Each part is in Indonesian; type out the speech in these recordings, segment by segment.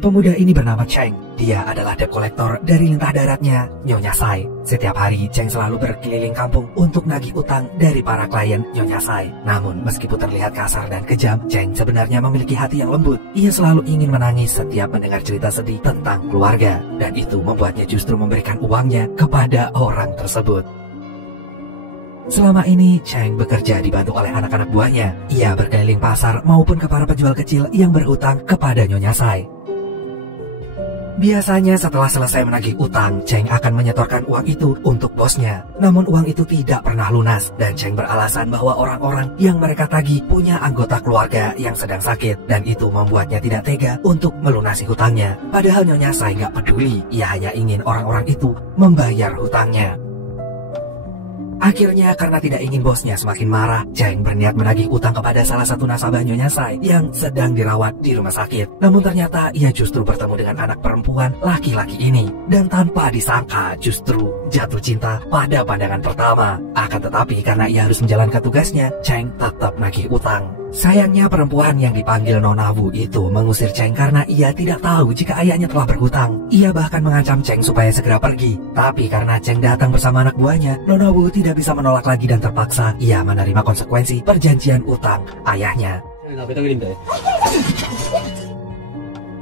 Pemuda ini bernama Cheng. Dia adalah debt collector dari lintah daratnya, Nyonya Sai. Setiap hari, Cheng selalu berkeliling kampung untuk nagih utang dari para klien Nyonya Sai. Namun, meskipun terlihat kasar dan kejam, Cheng sebenarnya memiliki hati yang lembut. Ia selalu ingin menangis setiap mendengar cerita sedih tentang keluarga. Dan itu membuatnya justru memberikan uangnya kepada orang tersebut. Selama ini, Cheng bekerja dibantu oleh anak-anak buahnya. Ia berkeliling pasar maupun ke para penjual kecil yang berhutang kepada Nyonya Sai. Biasanya setelah selesai menagih utang, Cheng akan menyetorkan uang itu untuk bosnya. Namun uang itu tidak pernah lunas, dan Cheng beralasan bahwa orang-orang yang mereka tagih punya anggota keluarga yang sedang sakit, dan itu membuatnya tidak tega untuk melunasi hutangnya. Padahal Nyonya Sai nggak peduli, ia hanya ingin orang-orang itu membayar hutangnya. Akhirnya, karena tidak ingin bosnya semakin marah, Cheng berniat menagih utang kepada salah satu nasabah Nyonya Sai yang sedang dirawat di rumah sakit. Namun ternyata ia justru bertemu dengan anak perempuan laki-laki ini. Dan tanpa disangka justru jatuh cinta pada pandangan pertama. Akan tetapi karena ia harus menjalankan tugasnya, Cheng tetap nagih utang. Sayangnya perempuan yang dipanggil Nona Wu itu mengusir Cheng karena ia tidak tahu jika ayahnya telah berhutang. Ia bahkan mengancam Cheng supaya segera pergi. Tapi karena Cheng datang bersama anak buahnya, Nona Wu tidak bisa menolak lagi dan terpaksa ia menerima konsekuensi perjanjian utang ayahnya.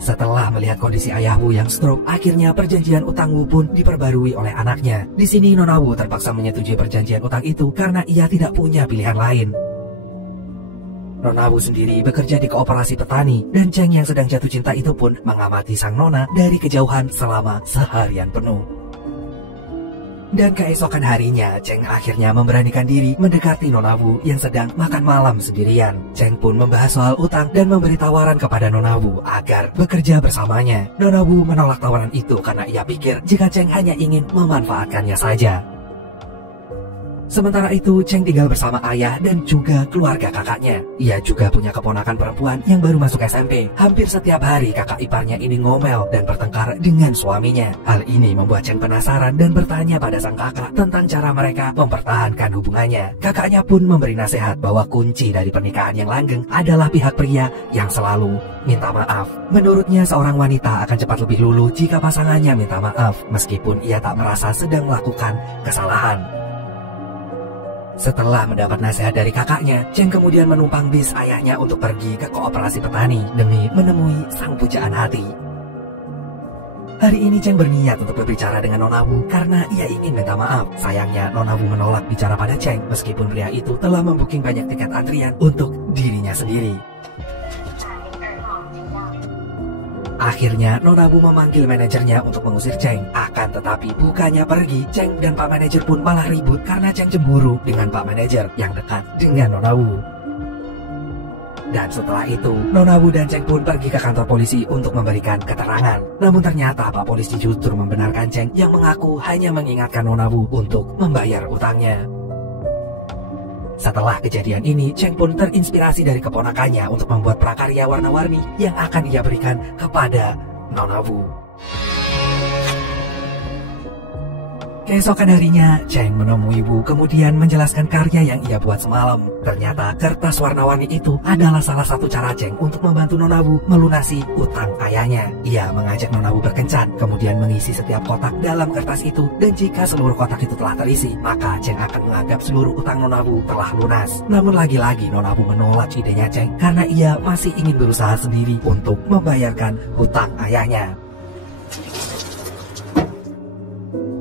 Setelah melihat kondisi ayah Wu yang stroke, akhirnya perjanjian utang Wu pun diperbarui oleh anaknya. Di sini Nona Wu terpaksa menyetujui perjanjian utang itu karena ia tidak punya pilihan lain. Nona Wu sendiri bekerja di koperasi petani, dan Cheng yang sedang jatuh cinta itu pun mengamati sang nona dari kejauhan selama seharian penuh. Dan keesokan harinya, Cheng akhirnya memberanikan diri mendekati Nona Wu yang sedang makan malam sendirian. Cheng pun membahas soal utang dan memberi tawaran kepada Nona Wu agar bekerja bersamanya. Nona Wu menolak tawaran itu karena ia pikir jika Cheng hanya ingin memanfaatkannya saja. Sementara itu, Cheng tinggal bersama ayah dan juga keluarga kakaknya. Ia juga punya keponakan perempuan yang baru masuk SMP. Hampir setiap hari kakak iparnya ini ngomel dan bertengkar dengan suaminya. Hal ini membuat Cheng penasaran dan bertanya pada sang kakak tentang cara mereka mempertahankan hubungannya. Kakaknya pun memberi nasihat bahwa kunci dari pernikahan yang langgeng adalah pihak pria yang selalu minta maaf. Menurutnya, seorang wanita akan cepat lebih luluh jika pasangannya minta maaf, meskipun ia tak merasa sedang melakukan kesalahan. Setelah mendapat nasihat dari kakaknya, Cheng kemudian menumpang bis ayahnya untuk pergi ke koperasi petani demi menemui sang pujaan hati. Hari ini Cheng berniat untuk berbicara dengan Nona Wu karena ia ingin minta maaf. Sayangnya Nona Wu menolak bicara pada Cheng meskipun pria itu telah membuking banyak tiket antrian untuk dirinya sendiri. Akhirnya Nona Wu memanggil manajernya untuk mengusir Cheng. Akan tetapi bukannya pergi, Cheng dan Pak Manajer pun malah ribut karena Cheng cemburu dengan Pak Manajer yang dekat dengan Nona Wu. Dan setelah itu, Nona Wu dan Cheng pun pergi ke kantor polisi untuk memberikan keterangan. Namun ternyata Pak Polisi justru membenarkan Cheng yang mengaku hanya mengingatkan Nona Wu untuk membayar utangnya. Setelah kejadian ini, Cheng pun terinspirasi dari keponakannya untuk membuat prakarya warna-warni yang akan ia berikan kepada Nona Wu. Keesokan harinya, Cheng menemui Wu kemudian menjelaskan karya yang ia buat semalam. Ternyata kertas warna-warni itu adalah salah satu cara Cheng untuk membantu Nona Wu melunasi utang ayahnya. Ia mengajak Nona Wu berkencan, kemudian mengisi setiap kotak dalam kertas itu, dan jika seluruh kotak itu telah terisi, maka Cheng akan menganggap seluruh utang Nona Wu telah lunas. Namun lagi-lagi Nona Wu menolak idenya Cheng karena ia masih ingin berusaha sendiri untuk membayarkan hutang ayahnya.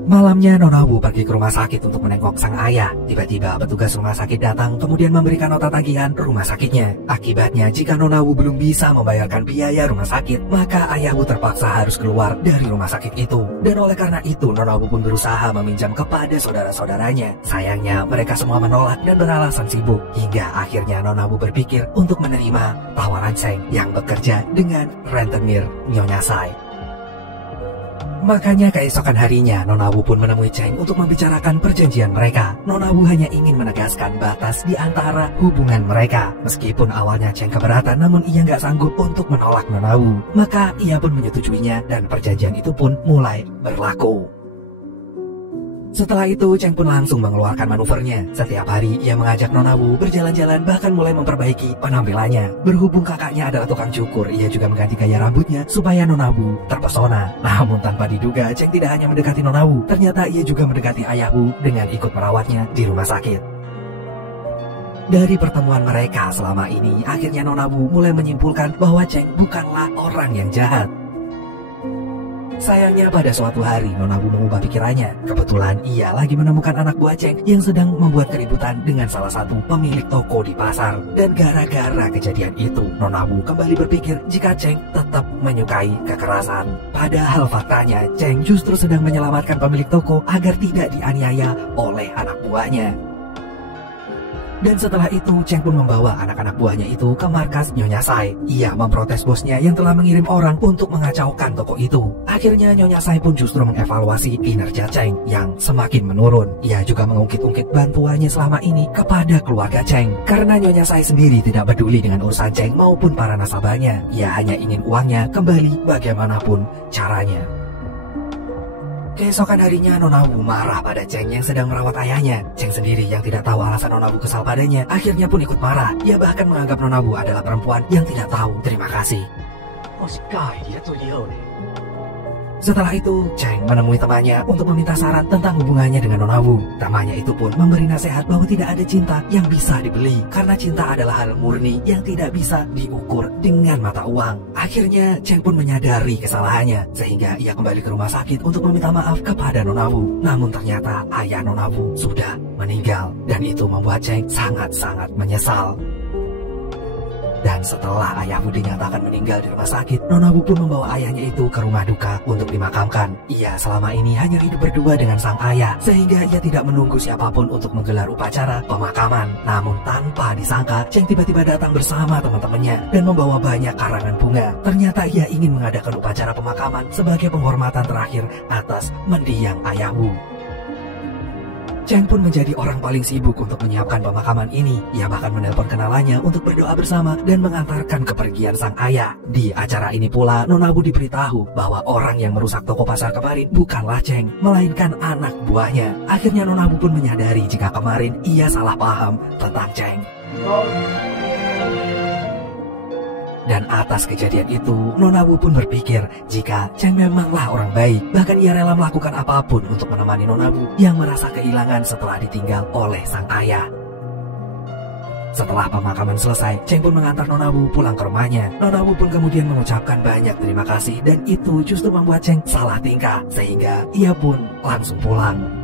Malamnya Nona Wu pergi ke rumah sakit untuk menengok sang ayah. Tiba-tiba petugas rumah sakit datang kemudian memberikan nota tagihan rumah sakitnya. Akibatnya jika Nona Wu belum bisa membayarkan biaya rumah sakit, maka ayah Wu terpaksa harus keluar dari rumah sakit itu. Dan oleh karena itu Nona Wu pun berusaha meminjam kepada saudara-saudaranya. Sayangnya mereka semua menolak dan beralasan sibuk. Hingga akhirnya Nona Wu berpikir untuk menerima tawaran Cheng yang bekerja dengan rentenir Nyonya Sai. Makanya keesokan harinya Nona Wu pun menemui Cheng untuk membicarakan perjanjian mereka. Nona Wu hanya ingin menegaskan batas di antara hubungan mereka. Meskipun awalnya Cheng keberatan, namun ia nggak sanggup untuk menolak Nona Wu. Maka ia pun menyetujuinya dan perjanjian itu pun mulai berlaku. Setelah itu, Cheng pun langsung mengeluarkan manuvernya. Setiap hari, ia mengajak Nona Wu berjalan-jalan bahkan mulai memperbaiki penampilannya. Berhubung kakaknya adalah tukang cukur, ia juga mengganti gaya rambutnya supaya Nona Wu terpesona. Namun tanpa diduga, Cheng tidak hanya mendekati Nona Wu, ternyata ia juga mendekati ayah Wu dengan ikut merawatnya di rumah sakit. Dari pertemuan mereka selama ini, akhirnya Nona Wu mulai menyimpulkan bahwa Cheng bukanlah orang yang jahat. Sayangnya pada suatu hari Nona Wu mengubah pikirannya. Kebetulan ia lagi menemukan anak buah Cheng yang sedang membuat keributan dengan salah satu pemilik toko di pasar. Dan gara-gara kejadian itu, Nona Wu kembali berpikir jika Cheng tetap menyukai kekerasan. Padahal faktanya Cheng justru sedang menyelamatkan pemilik toko agar tidak dianiaya oleh anak buahnya. Dan setelah itu, Cheng pun membawa anak-anak buahnya itu ke markas Nyonya Sai. Ia memprotes bosnya yang telah mengirim orang untuk mengacaukan toko itu. Akhirnya Nyonya Sai pun justru mengevaluasi kinerja Cheng yang semakin menurun. Ia juga mengungkit-ungkit bantuannya selama ini kepada keluarga Cheng. Karena Nyonya Sai sendiri tidak peduli dengan urusan Cheng maupun para nasabahnya. Ia hanya ingin uangnya kembali bagaimanapun caranya. Keesokan harinya, Nona Wu marah pada Cheng yang sedang merawat ayahnya. Cheng sendiri yang tidak tahu alasan Nona Wu kesal padanya, akhirnya pun ikut marah. Ia bahkan menganggap Nona Wu adalah perempuan yang tidak tahu terima kasih. Setelah itu, Cheng menemui temannya untuk meminta saran tentang hubungannya dengan Nona Wu. Temannya itu pun memberi nasihat bahwa tidak ada cinta yang bisa dibeli, karena cinta adalah hal murni yang tidak bisa diukur dengan mata uang. Akhirnya, Cheng pun menyadari kesalahannya, sehingga ia kembali ke rumah sakit untuk meminta maaf kepada Nona Wu. Namun ternyata ayah Nona Wu sudah meninggal, dan itu membuat Cheng sangat-sangat menyesal. Dan setelah ayah Wu dinyatakan meninggal di rumah sakit, Nona Wu pun membawa ayahnya itu ke rumah duka untuk dimakamkan. Ia selama ini hanya hidup berdua dengan sang ayah, sehingga ia tidak menunggu siapapun untuk menggelar upacara pemakaman. Namun tanpa disangka, Cheng tiba-tiba datang bersama teman-temannya dan membawa banyak karangan bunga. Ternyata ia ingin mengadakan upacara pemakaman sebagai penghormatan terakhir atas mendiang ayah Wu. Cheng pun menjadi orang paling sibuk untuk menyiapkan pemakaman ini. Ia bahkan menelpon kenalannya untuk berdoa bersama dan mengantarkan kepergian sang ayah. Di acara ini pula, Nona Wu diberitahu bahwa orang yang merusak toko pasar kemarin bukanlah Cheng, melainkan anak buahnya. Akhirnya Nona Wu pun menyadari jika kemarin ia salah paham tentang Cheng. Dan atas kejadian itu, Nona Wu pun berpikir jika Cheng memanglah orang baik. Bahkan ia rela melakukan apapun untuk menemani Nona Wu yang merasa kehilangan setelah ditinggal oleh sang ayah. Setelah pemakaman selesai, Cheng pun mengantar Nona Wu pulang ke rumahnya. Nona Wu pun kemudian mengucapkan banyak terima kasih, dan itu justru membuat Cheng salah tingkah, sehingga ia pun langsung pulang.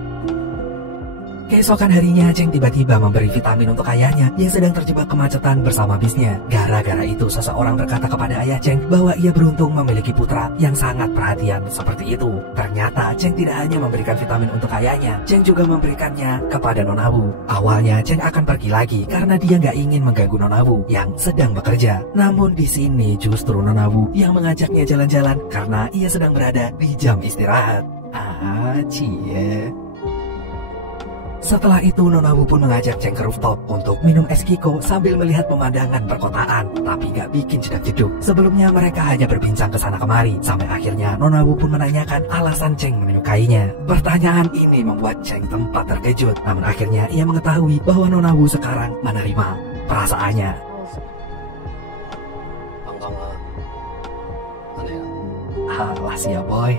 Keesokan harinya, Cheng tiba-tiba memberi vitamin untuk ayahnya yang sedang terjebak kemacetan bersama bisnya. Gara-gara itu, seseorang berkata kepada ayah Cheng bahwa ia beruntung memiliki putra yang sangat perhatian seperti itu. Ternyata, Cheng tidak hanya memberikan vitamin untuk ayahnya, Cheng juga memberikannya kepada Nona Wu. Awalnya, Cheng akan pergi lagi karena dia nggak ingin mengganggu Nona Wu yang sedang bekerja. Namun di sini justru Nona Wu yang mengajaknya jalan-jalan karena ia sedang berada di jam istirahat. Cie. Setelah itu, Nona Wu pun mengajak Cheng ke rooftop untuk minum es kiko sambil melihat pemandangan perkotaan, tapi gak bikin jedak-jeduk. Sebelumnya mereka hanya berbincang ke sana kemari, sampai akhirnya Nona Wu pun menanyakan alasan Cheng menyukainya. Pertanyaan ini membuat Cheng tempat terkejut, namun akhirnya ia mengetahui bahwa Nona Wu sekarang menerima perasaannya. Alas ya boy.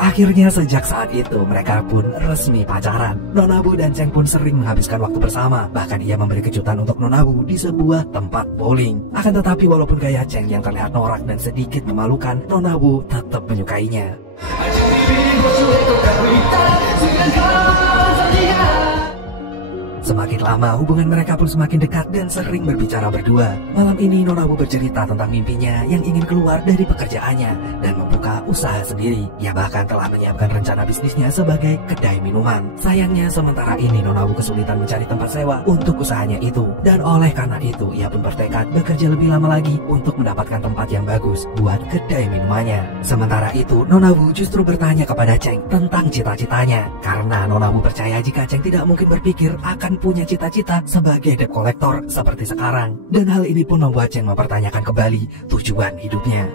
Akhirnya sejak saat itu mereka pun resmi pacaran. Nona Wu dan Cheng pun sering menghabiskan waktu bersama. Bahkan ia memberi kejutan untuk Nona Wu di sebuah tempat bowling. Akan tetapi walaupun gaya Cheng yang terlihat norak dan sedikit memalukan, Nona Wu tetap menyukainya. Semakin lama, hubungan mereka pun semakin dekat dan sering berbicara berdua. Malam ini, Nona Wu bercerita tentang mimpinya yang ingin keluar dari pekerjaannya dan membuka usaha sendiri. Ia bahkan telah menyiapkan rencana bisnisnya sebagai kedai minuman. Sayangnya, sementara ini Nona Wu kesulitan mencari tempat sewa untuk usahanya itu. Dan oleh karena itu, ia pun bertekad bekerja lebih lama lagi untuk mendapatkan tempat yang bagus buat kedai minumannya. Sementara itu, Nona Wu justru bertanya kepada Cheng tentang cita-citanya. Karena Nona Wu percaya jika Cheng tidak mungkin berpikir akan punya cita-cita sebagai debt collector seperti sekarang. Dan hal ini pun membuat Cheng mempertanyakan kembali tujuan hidupnya.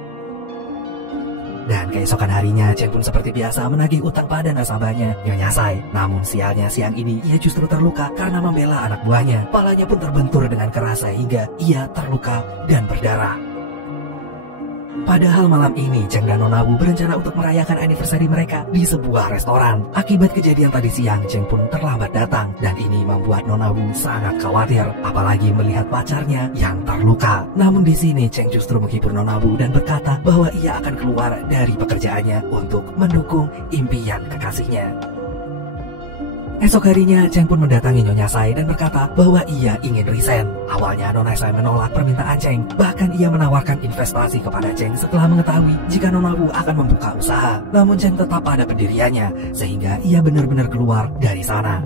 Dan keesokan harinya, Cheng pun seperti biasa menagih utang pada nasabahnya, Nyonya Sai. Namun sialnya siang ini ia justru terluka karena membela anak buahnya. Palanya pun terbentur dengan keras sehingga ia terluka dan berdarah. Padahal malam ini Cheng dan Nona Wu berencana untuk merayakan anniversary mereka di sebuah restoran. Akibat kejadian tadi siang, Cheng pun terlambat datang dan ini membuat Nona Wu sangat khawatir, apalagi melihat pacarnya yang terluka. Namun di sini Cheng justru menghibur Nona Wu dan berkata bahwa ia akan keluar dari pekerjaannya untuk mendukung impian kekasihnya. Esok harinya, Cheng pun mendatangi Nyonya Sai dan berkata bahwa ia ingin resign. Awalnya Nona Sai menolak permintaan Cheng, bahkan ia menawarkan investasi kepada Cheng setelah mengetahui jika Nona Wu akan membuka usaha. Namun Cheng tetap pada pendiriannya, sehingga ia benar-benar keluar dari sana.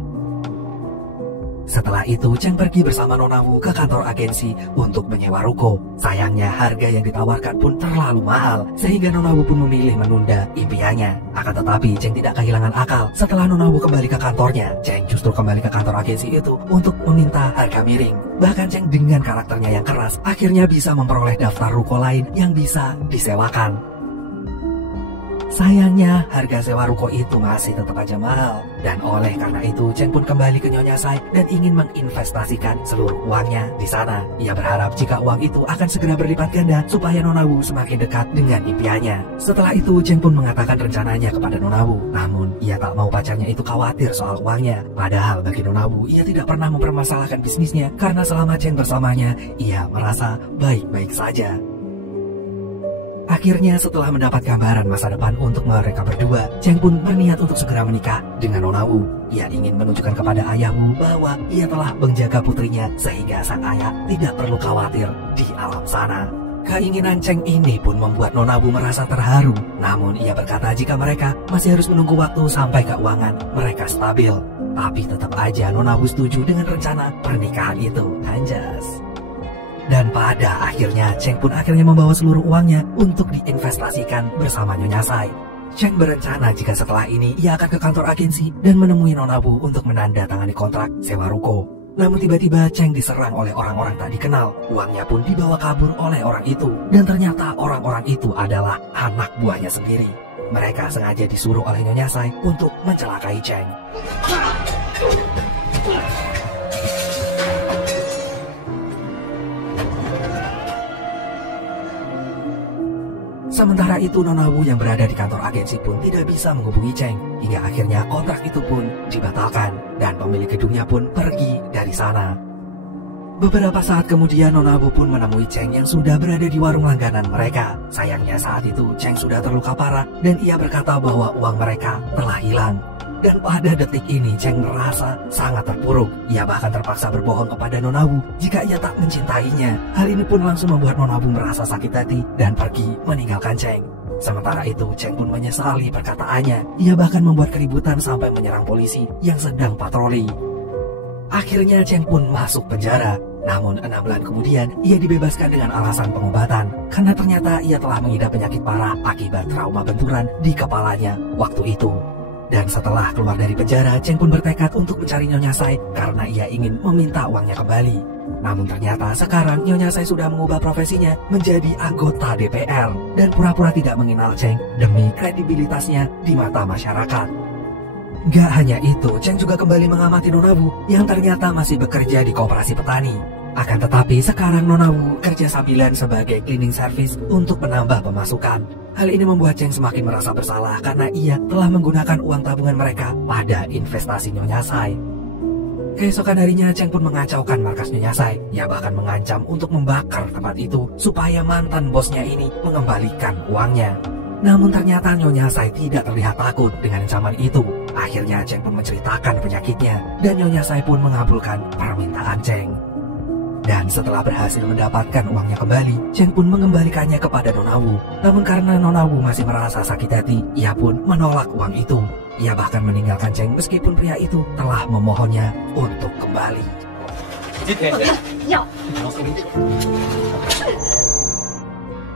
Setelah itu, Cheng pergi bersama Nona Wu ke kantor agensi untuk menyewa ruko. Sayangnya, harga yang ditawarkan pun terlalu mahal, sehingga Nona Wu pun memilih menunda impiannya. Akan tetapi, Cheng tidak kehilangan akal. Setelah Nona Wu kembali ke kantornya, Cheng justru kembali ke kantor agensi itu untuk meminta harga miring. Bahkan Cheng dengan karakternya yang keras, akhirnya bisa memperoleh daftar ruko lain yang bisa disewakan. Sayangnya, harga sewa ruko itu masih tetap aja mahal. Dan oleh karena itu, Cheng pun kembali ke Nyonya Sai dan ingin menginvestasikan seluruh uangnya di sana. Ia berharap jika uang itu akan segera berlipat ganda supaya Nona Wu semakin dekat dengan impiannya. Setelah itu, Cheng pun mengatakan rencananya kepada Nona Wu. Namun, ia tak mau pacarnya itu khawatir soal uangnya. Padahal bagi Nona Wu, ia tidak pernah mempermasalahkan bisnisnya karena selama Cheng bersamanya, ia merasa baik-baik saja. Akhirnya setelah mendapat gambaran masa depan untuk mereka berdua, Cheng pun berniat untuk segera menikah dengan Nona Wu. Ia ingin menunjukkan kepada ayah Wu bahwa ia telah menjaga putrinya sehingga sang ayah tidak perlu khawatir di alam sana. Keinginan Cheng ini pun membuat Nona Wu merasa terharu. Namun ia berkata jika mereka masih harus menunggu waktu sampai keuangan mereka stabil. Tapi tetap aja Nona Wu setuju dengan rencana pernikahan itu. Anjas. Dan pada akhirnya, Cheng pun akhirnya membawa seluruh uangnya untuk diinvestasikan bersama Nyonya Sai. Cheng berencana jika setelah ini ia akan ke kantor agensi dan menemui Nona Wu untuk menandatangani kontrak sewa ruko. Namun tiba-tiba Cheng diserang oleh orang-orang tak dikenal. Uangnya pun dibawa kabur oleh orang itu. Dan ternyata orang-orang itu adalah anak buahnya sendiri. Mereka sengaja disuruh oleh Nyonya Sai untuk mencelakai Cheng. Sementara itu Nona Wu yang berada di kantor agensi pun tidak bisa menghubungi Cheng. Hingga akhirnya kontrak itu pun dibatalkan. Dan pemilik gedungnya pun pergi dari sana. Beberapa saat kemudian Nona Wu pun menemui Cheng yang sudah berada di warung langganan mereka. Sayangnya saat itu Cheng sudah terluka parah dan ia berkata bahwa uang mereka telah hilang. Dan pada detik ini Cheng merasa sangat terpuruk. Ia bahkan terpaksa berbohong kepada Nona Wu jika ia tak mencintainya. Hal ini pun langsung membuat Nona Wu merasa sakit hati dan pergi meninggalkan Cheng. Sementara itu Cheng pun menyesali perkataannya. Ia bahkan membuat keributan sampai menyerang polisi yang sedang patroli. Akhirnya Cheng pun masuk penjara. Namun 6 bulan kemudian ia dibebaskan dengan alasan pengobatan. Karena ternyata ia telah mengidap penyakit parah akibat trauma benturan di kepalanya waktu itu. Dan setelah keluar dari penjara, Cheng pun bertekad untuk mencari Nyonya Sai karena ia ingin meminta uangnya kembali. Namun ternyata sekarang Nyonya Sai sudah mengubah profesinya menjadi anggota DPR dan pura-pura tidak mengenal Cheng demi kredibilitasnya di mata masyarakat. Gak hanya itu, Cheng juga kembali mengamati Nona Wu yang ternyata masih bekerja di koperasi petani. Akan tetapi sekarang Nona Wu kerja sambilan sebagai cleaning service untuk menambah pemasukan. Hal ini membuat Cheng semakin merasa bersalah karena ia telah menggunakan uang tabungan mereka pada investasi Nyonya Sai. Keesokan harinya Cheng pun mengacaukan markas Nyonya Sai. Ia bahkan mengancam untuk membakar tempat itu supaya mantan bosnya ini mengembalikan uangnya. Namun ternyata Nyonya Sai tidak terlihat takut dengan ancaman itu. Akhirnya Cheng pun menceritakan penyakitnya dan Nyonya Sai pun mengabulkan permintaan Cheng. Dan setelah berhasil mendapatkan uangnya kembali, Cheng pun mengembalikannya kepada Nona Wu. Namun karena Nona Wu masih merasa sakit hati, ia pun menolak uang itu. Ia bahkan meninggalkan Cheng meskipun pria itu telah memohonnya untuk kembali.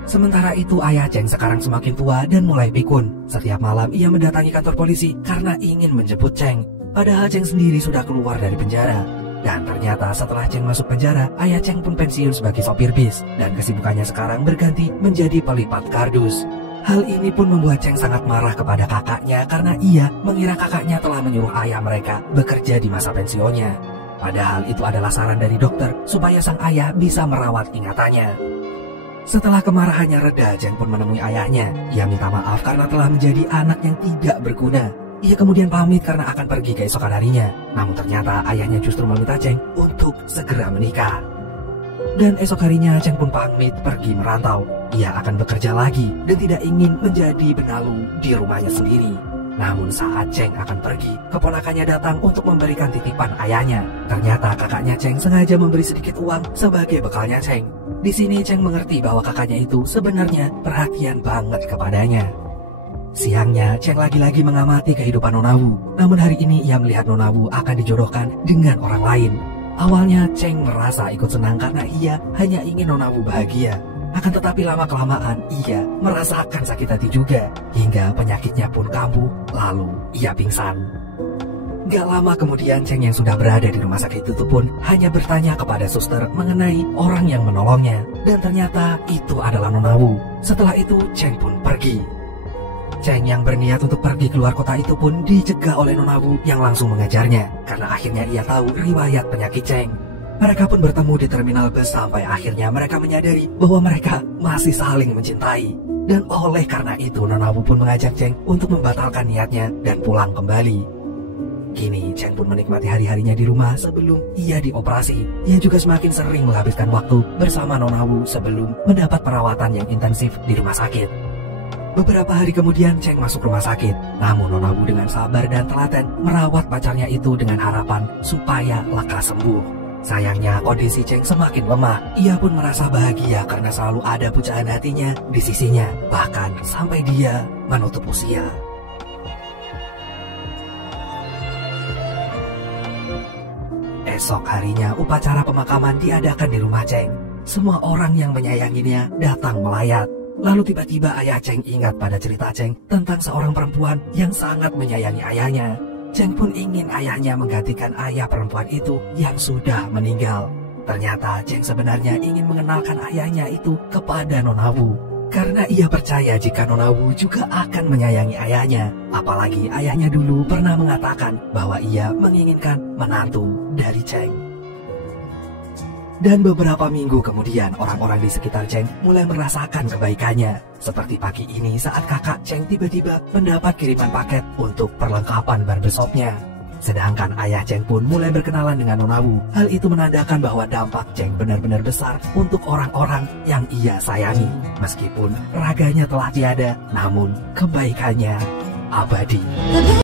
Sementara itu ayah Cheng sekarang semakin tua dan mulai pikun. Setiap malam ia mendatangi kantor polisi karena ingin menjemput Cheng. Padahal Cheng sendiri sudah keluar dari penjara. Dan ternyata setelah Cheng masuk penjara, ayah Cheng pun pensiun sebagai sopir bis. Dan kesibukannya sekarang berganti menjadi pelipat kardus. Hal ini pun membuat Cheng sangat marah kepada kakaknya karena ia mengira kakaknya telah menyuruh ayah mereka bekerja di masa pensiunnya. Padahal itu adalah saran dari dokter supaya sang ayah bisa merawat ingatannya. Setelah kemarahannya reda, Cheng pun menemui ayahnya. Ia minta maaf karena telah menjadi anak yang tidak berguna. Ia kemudian pamit karena akan pergi keesokan harinya. Namun ternyata ayahnya justru meminta Cheng untuk segera menikah. Dan esok harinya Cheng pun pamit pergi merantau. Ia akan bekerja lagi dan tidak ingin menjadi benalu di rumahnya sendiri. Namun saat Cheng akan pergi, keponakannya datang untuk memberikan titipan ayahnya. Ternyata kakaknya Cheng sengaja memberi sedikit uang sebagai bekalnya Cheng. Di sini Cheng mengerti bahwa kakaknya itu sebenarnya perhatian banget kepadanya. Siangnya Cheng lagi-lagi mengamati kehidupan Nona Wu. Namun hari ini ia melihat Nona Wu akan dijodohkan dengan orang lain. Awalnya Cheng merasa ikut senang karena ia hanya ingin Nona Wu bahagia. Akan tetapi lama-kelamaan ia merasakan sakit hati juga, hingga penyakitnya pun kambuh, lalu ia pingsan. Gak lama kemudian Cheng yang sudah berada di rumah sakit itu pun hanya bertanya kepada suster mengenai orang yang menolongnya. Dan ternyata itu adalah Nona Wu. Setelah itu Cheng pun pergi. Cheng yang berniat untuk pergi keluar kota itu pun dicegah oleh Nona Wu yang langsung mengejarnya, karena akhirnya ia tahu riwayat penyakit Cheng. Mereka pun bertemu di terminal bus sampai akhirnya mereka menyadari bahwa mereka masih saling mencintai. Dan oleh karena itu Nona Wu pun mengajak Cheng untuk membatalkan niatnya dan pulang kembali. Kini Cheng pun menikmati hari-harinya di rumah sebelum ia dioperasi. Ia juga semakin sering menghabiskan waktu bersama Nona Wu sebelum mendapat perawatan yang intensif di rumah sakit. Beberapa hari kemudian Cheng masuk rumah sakit. Namun Nona Wu dengan sabar dan telaten merawat pacarnya itu dengan harapan supaya lekas sembuh. Sayangnya kondisi Cheng semakin lemah. Ia pun merasa bahagia karena selalu ada pujaan hatinya di sisinya, bahkan sampai dia menutup usia. Esok harinya upacara pemakaman diadakan di rumah Cheng. Semua orang yang menyayanginya datang melayat. Lalu tiba-tiba ayah Cheng ingat pada cerita Cheng tentang seorang perempuan yang sangat menyayangi ayahnya. Cheng pun ingin ayahnya menggantikan ayah perempuan itu yang sudah meninggal. Ternyata Cheng sebenarnya ingin mengenalkan ayahnya itu kepada Nona Wu. Karena ia percaya jika Nona Wu juga akan menyayangi ayahnya. Apalagi ayahnya dulu pernah mengatakan bahwa ia menginginkan menantu dari Cheng. Dan beberapa minggu kemudian orang-orang di sekitar Cheng mulai merasakan kebaikannya. Seperti pagi ini saat kakak Cheng tiba-tiba mendapat kiriman paket untuk perlengkapan barbershopnya. Sedangkan ayah Cheng pun mulai berkenalan dengan Nona Wu. Hal itu menandakan bahwa dampak Cheng benar-benar besar untuk orang-orang yang ia sayangi. Meskipun raganya telah tiada, namun kebaikannya abadi.